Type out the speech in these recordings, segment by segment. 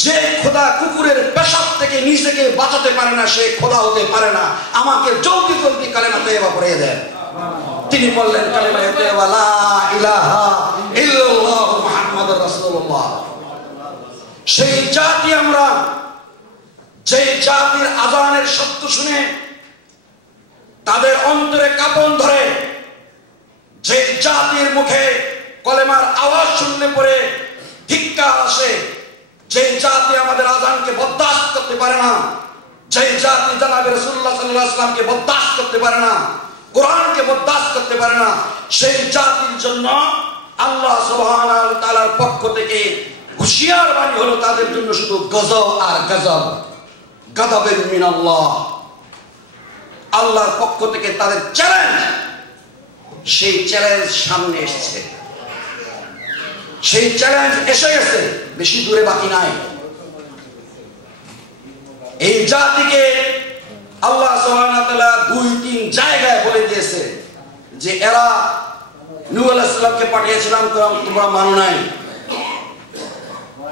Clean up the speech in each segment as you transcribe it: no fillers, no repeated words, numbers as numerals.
যে খোদা কুকুরের পেশাব থেকে নিজেকে বাঁচাতে পারে না সে খোদা হতে পারে না, আমাকে জলদি জলদি কালেমা তয়্যিবা পড়িয়ে দেন। তিনি বললেন কালেমা তয়্যিবা লা ইলাহা ইল্লাল্লাহ মুহাম্মাদুর রাসূলুল্লাহ। সেই জাতি আমরা, যে জাতির আযানের শব্দ শুনে তাদের অন্তরে কাঁপন ধরে, যে জাতির মুখে কলেমার আওয়াজ শুনলে পরে ধিক্কার আসে, যে জাতি আমাদের আযানকে বরদাস্ত করতে পারে না, যে জাতি জনাবে রাসূলুল্লাহ সাল্লাল্লাহু আলাইহি ওয়াসাল্লামকে বরদাস্ত করতে পারে না, কোরআনকে বরদাস্ত করতে পারে না, সেই জাতির জন্য আল্লাহ সুবহানাহু ওয়া তাআলার পক্ষ থেকে হুঁশিয়ার বাণী হলো তাদের জন্য শুধু গজব আর গজব, গাদাবেন মিনাল্লাহ, আল্লাহর পক্ষ থেকে তাদের চ্যালেঞ্জ। সেই চ্যালেঞ্জ সামনে এসেছে, সেই চ্যালেঞ্জ এসে গেছে, বেশি দূরে বাকি নাই। এই জাতিকে আল্লাহ সুবহানাহু ওয়া তাআলা 2-3 জায়গায় বলে দিয়েছে যে এরা নূহ আলাইহিস সালামকে পাঠিয়েছিলাম তোমরা মানো নাই,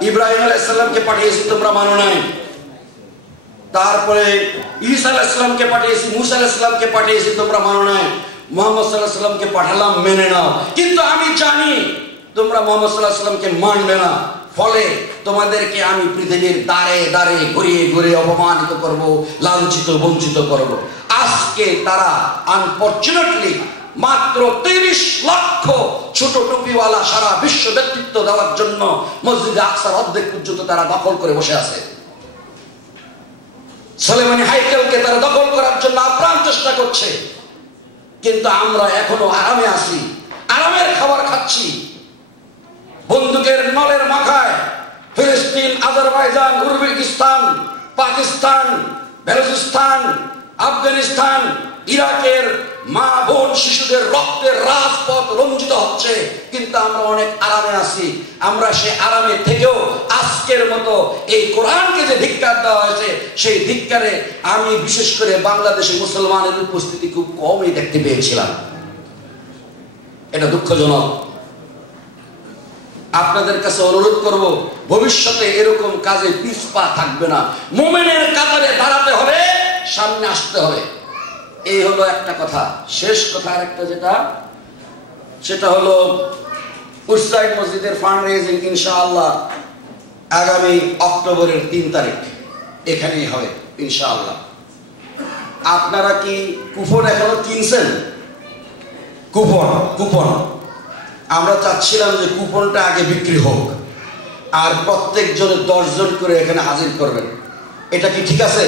ইব্রাহিম আলাইহিস সালামকে পাঠিয়েছি তোমরা মানো নাই, তারপরে ঈসা আলাইহিস সালামকে পাঠিয়েছি, মূসা আলাইহিস সালামকে পাঠিয়েছি তোমরা মানো নাই, মুহাম্মদ সাল্লাল্লাহু আলাইহি সাল্লামকে পাঠালাম মেনে নাও, কিন্তু আমি জানি তোমরা মুহাম্মদ সাল্লাল্লাহু আলাইহি সাল্লামকে মানবে না, ফলে তোমাদেরকে আমি পৃথিবীর দাঁড়ে দাঁড়ে ঘুরিয়ে ঘুরিয়ে অপমানিত করব, লাঞ্ছিত বঞ্চিত করব। আজকে তারা আনফরচুনেটলি মাত্র 30 লক্ষ ছোট টুপিওয়ালা সারা বিশ্ব ব্যক্তিত্ব দেওয়ার জন্য মসজিদে আকসার অর্ধেক পর্যন্ত তারা দখল করে বসে আছে। সুলাইমানি হাইকেলকে তারা দখল করার জন্য আপ্রাণ চেষ্টা করছে, কিন্তু আমরা এখনো আরামে আছি, আরামের খাবার খাচ্ছি, বন্দুকের নলের মাথায় ফিলিস্তিন, আজারবাইজান, উজবেকিস্তান, পাকিস্তান, বেলুচিস্তান, আফগানিস্তান, ইরাকের মা বোন শিশুদের রক্তের রাজপথ রঞ্জিত হচ্ছে, কিন্তু আমরা অনেক আরামে আছি। আমরা সে আরামে থেকেও আজকের মতো এই কোরআনকে যে ধিক্কার দেওয়া হয়েছে, সেই ধিক্কারে আমি বিশেষ করে বাংলাদেশে মুসলমানের উপস্থিতি খুব কমই দেখতে পেয়েছিলাম। এটা দুঃখজনক। আপনাদের কাছে অনুরোধ করব, ভবিষ্যতে এরকম কাজে পিছপা থাকবে না, মুমিনের কাতারে দাঁড়াতে হবে, সামনে আসতে হবে। এই হলো একটা কথা। শেষ কথা আরেকটা যেটা, সেটা হলো উসাইদ মসজিদের ফান্ড রেজিং ইনশাআল্লাহ আগামী অক্টোবরের 3 তারিখ এখানেই হবে ইনশাআল্লাহ। আপনারা কি কুপন এখনো কিনছেন? কুপন আমরা চাচ্ছিলাম যে কুপনটা আগে বিক্রি হোক, আর প্রত্যেকজনে 10 জন করে এখানে হাজির করবেন। এটা কি ঠিক আছে?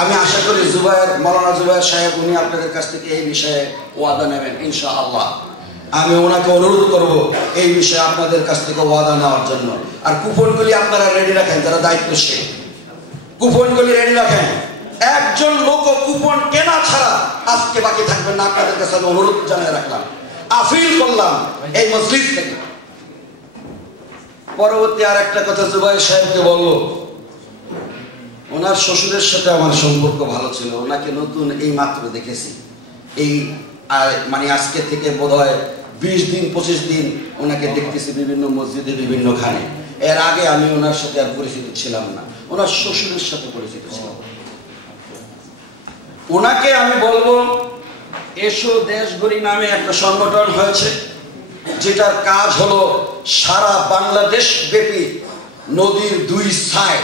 আমি আশা করি মাওলানা জুবায়ের সাহেব উনি আপনাদের কাছ থেকে এই বিষয়ে ওয়াদা নেবেন ইনশাআল্লাহ। আমি ওনাকে অনুরোধ করব এই বিষয়ে আপনাদের কাছ থেকে ওয়াদা নেওয়ার জন্য। আর কুপনগুলি আপনারা রেডি রাখেন, যারা দায়িত্বশীল কুপনগুলি রেডি রাখেন। একজন লোক কুপন কেনা ছাড়া আজকে বাকি থাকবেন না, আপনাদের কাছে আমি অনুরোধ জানিয়ে রাখলাম, আপিল করলাম এই মজলিস থেকে। পরবর্তী আর একটা কথা জুবায়ের সাহেবকে বলবো, ওনার শ্বশুরের সাথে আমার সম্পর্ক ভালো ছিল, ওনাকে নতুন এই মাত্র দেখেছি, এই মানে আজকে থেকে বোধহয় 20 দিন 25 দিন ওনাকে দেখতেছি বিভিন্ন মসজিদে বিভিন্ন খানে। এর আগে আমি ওনার সাথে আর পরিচিত ছিলাম না, ওনার শ্বশুরের সাথে পরিচিত ছিলাম। ওনাকে আমি বলবো, এসো দেশ গড়ি নামে একটা সংগঠন হয়েছে, যেটার কাজ হলো সারা বাংলাদেশ ব্যাপী নদীর 2 সাইড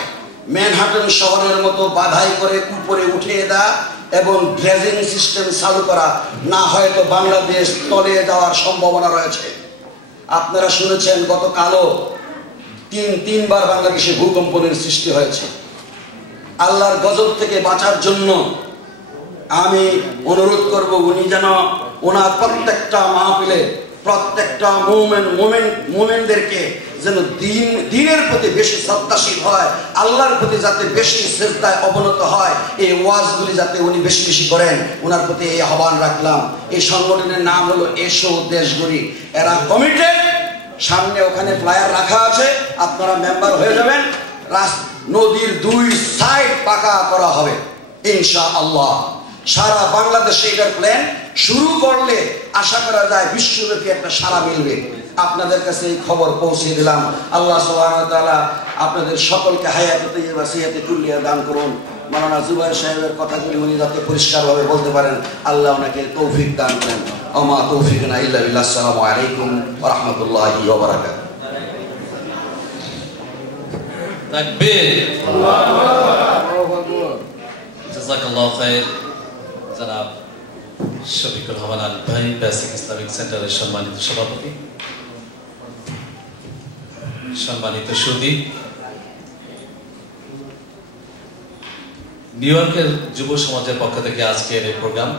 ম্যানহাটন শহরের মতো বাধাই করে উপরে উঠিয়ে দেয়া এবং ড্রেজিং সিস্টেম চালু করা, না হয়তো বাংলাদেশ তলে যাওয়ার সম্ভাবনা রয়েছে। আপনারা শুনেছেন গতকালও 3বার বাংলাদেশে ভূকম্পনের সৃষ্টি হয়েছে। আল্লাহর গজব থেকে বাঁচার জন্য আমি অনুরোধ করব, উনি যেন ওনার প্রত্যেকটা মাহফিলে প্রত্যেকটা মুমিনদেরকে যেন দিনের প্রতি বেশি শ্রদ্ধাশীল হয়, আল্লাহর প্রতি যাতে বেশি শ্রদ্ধায় অবনত হয়, এই ওয়াজগুলি যাতে উনি বেশি বেশি করেন, ওনার প্রতি এই আহ্বান রাখলাম। এই সংগঠনের নাম হলো এসো দেশ গড়ি। এরা কমিটেড, সামনে ওখানে ফ্লায়ার রাখা আছে, আপনারা মেম্বার হয়ে যাবেন। নদীর 2 সাইড পাকা করা হবে ইনশাআল্লাহ। সারা বাংলাদেশে এটার প্ল্যান শুরু করলে আশা করা যায় বিশ্বব্যাপী একটা সাড়া মিলবে। আপনাদের কাছে এই খবর পৌঁছে দিলাম। আল্লাহ সুবহানাহু ওয়া তাআলা আপনাদের সকলকে হায়াতে তাইয়্যিবা সিহাতে কুল্লিয়া দান করুন। মাওলানা জুবায়ের সাহেবের কথাগুলি উনি যাতে পরিষ্কারভাবে বলতে পারেন, আল্লাহ ওনাকে তৌফিক দান করেন। ওমা তৌফিকুনা ইল্লা বিল্লাহ। আসসালামু আলাইকুম ওয়া রাহমাতুল্লাহি ওয়া বারাকাতুহু। তাকবীর, আল্লাহু আকবার। জাযাকাল্লাহু খাইর। জনাব শফিকুর রহমান আল ভাই, বেসিক ইসলামিক সেন্টারের সম্মানিত সভাপতি, সম্মানিত সুধী, নিউ ইয়র্কের যুব সমাজের পক্ষ থেকে আজকের এই প্রোগ্রাম,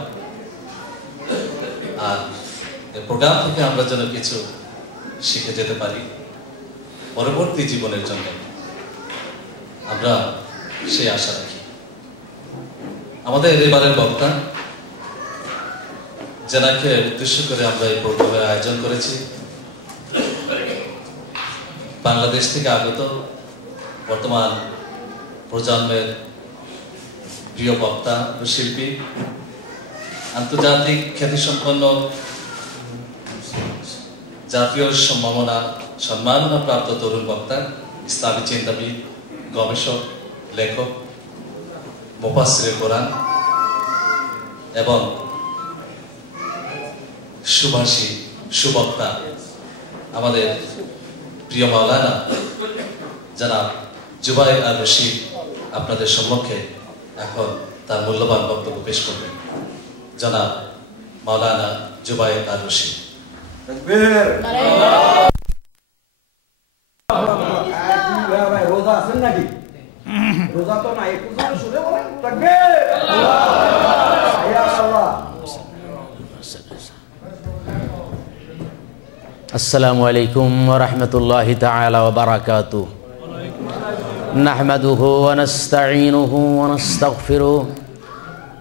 আর এই প্রোগ্রাম থেকে আমরা যেন কিছু শিখে যেতে পারি পরবর্তী জীবনের জন্য, আমরা সেই আশা রাখি। আমাদের এবারের বক্তা, যাকে উদ্দেশ্য করে আমরা এই প্রোগ্রামের আয়োজন করেছি, বাংলাদেশ থেকে আগত বর্তমান প্রজন্মের প্রিয় বক্তা ও শিল্পী, আন্তর্জাতিক খ্যাতিসম্পন্ন জাতীয় সম্মাননা প্রাপ্ত তরুণ বক্তা, ইসলামী চিন্তাবিদ, গবেষক, লেখক, মুফাসসিরে কোরআন এবং সুভাষী সুবক্তা, আমাদের প্রিয় মাওলানা জনাব জুবায়ের আর রশিদ আপনাদের সম্মুখে এখন তার মূল্যবান বক্তব্য পেশ করবেন। জনাব মাওলানা জুবায়ের আর রশিদ। রোজা আছেন নাকি? রোজা তো নাই, একটু শুনে বলেন তাকবীর। আসসালামু আলাইকুম ওয়া রাহমাতুল্লাহি তাআলা ওয়া বারাকাতুহু। নাহমাদুহু ওয়া নাস্তাঈনুহু ওয়া নাস্তাগফিরুহু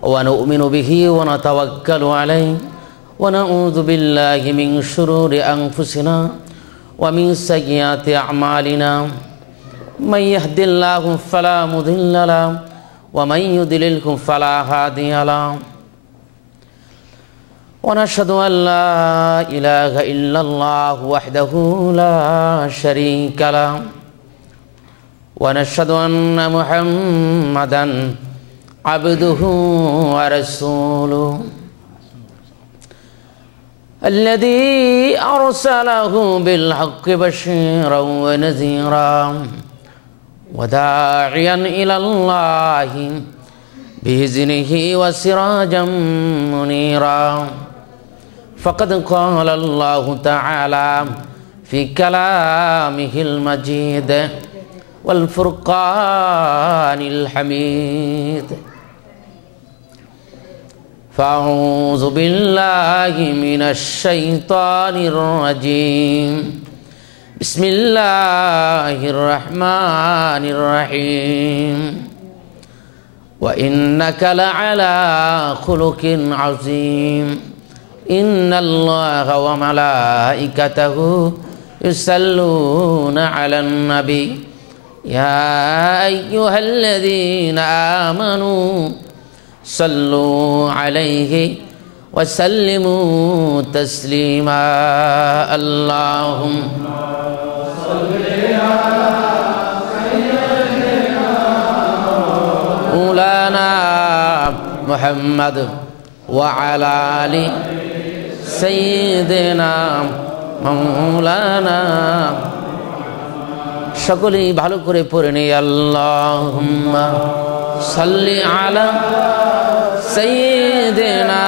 ওয়া নু'মিনু বিহি ওয়া নাতাওয়াক্কালু আলাইহি ওয়া নাউযু বিল্লাহি মিন শুরুরি আনফুসিনা ওয়া মিন সাইয়্যাতি আ'মালিনা। মান ইয়াহদিল্লাহু ফালা মুদিল্লা লাহু ওয়া মান ইউদ্লিলহু ফালা হাদিয়া লাহু। ونشهد أن لا إله إلا الله وحده لا شريك له ونشهد أن محمدا عبده ورسوله الذي أرسله بالحق بشيرا ونذيرا وداعيا إلى الله بإذنه وسراجا منيرا. فقد قال الله تعالى في كلامه المجيد والفرقان الحميد. فأعوذ بالله من الشيطان الرجيم. بسم الله الرحمن الرحيم. وإنك لعلى خلق عظيم. إن الله وملائكته يصلون على النبي يا أيها الذين آمنوا صلوا عليه وسلموا تسليما. اللهم صل على سيدنا مولانا محمد وعلى آل سيدنا مولانا। সকলেই ভালো করে পড়ে নেই। আল্লাহুম্মা সাল্লি আলা সাইয়্যিদিনা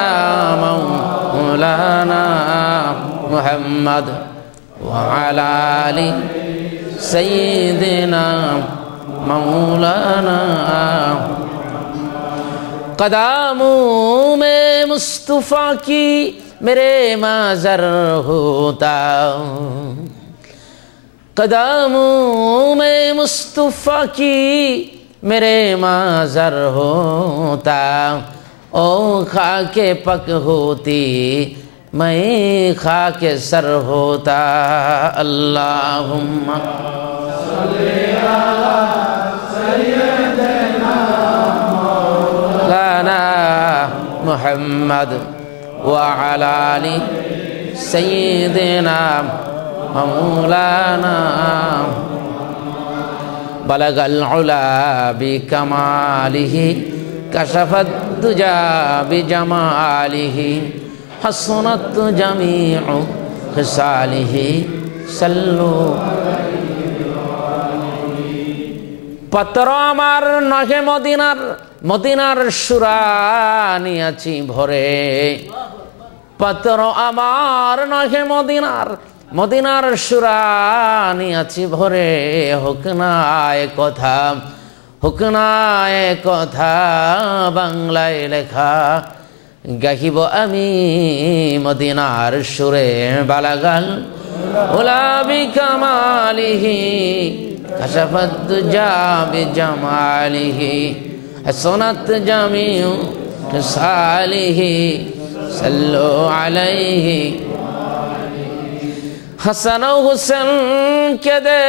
মাওলানা মুহাম্মদ ওয়া আলা আলি সাইয়্যিদিনা মাওলানা। कदमों में मुस्तफा की मेरे माज़र होता, कदमों में मुस्तफा की मेरे माज़र होता। ओ खाके पक होती मैं खाके सर होता। अल्लाहुम्मा सल्ली अला सय्यिदिना मुहम्मद व अला आलि सय्यिदिना ومولانا بلغ العلا بكماله كشف الدجى بجماله حسنت جميع خصاله صلوا পত্র আমার নহে মদিনার মদিনার সুরানিয়াছি ভরে পত্র আমার নহে মদিনার মদিনার সুরানিয়াছি ভরে হোক না কথা বাংলায় লেখা গাহিব আমি মদিনার সুরে বালাগাল উলাবি কামালিহি কাশাফাত দুজা বিজামালিহি হাসনাত জামিউ সালিহি সাল্লু আলাইহি হাসান ও হুসেন কে দে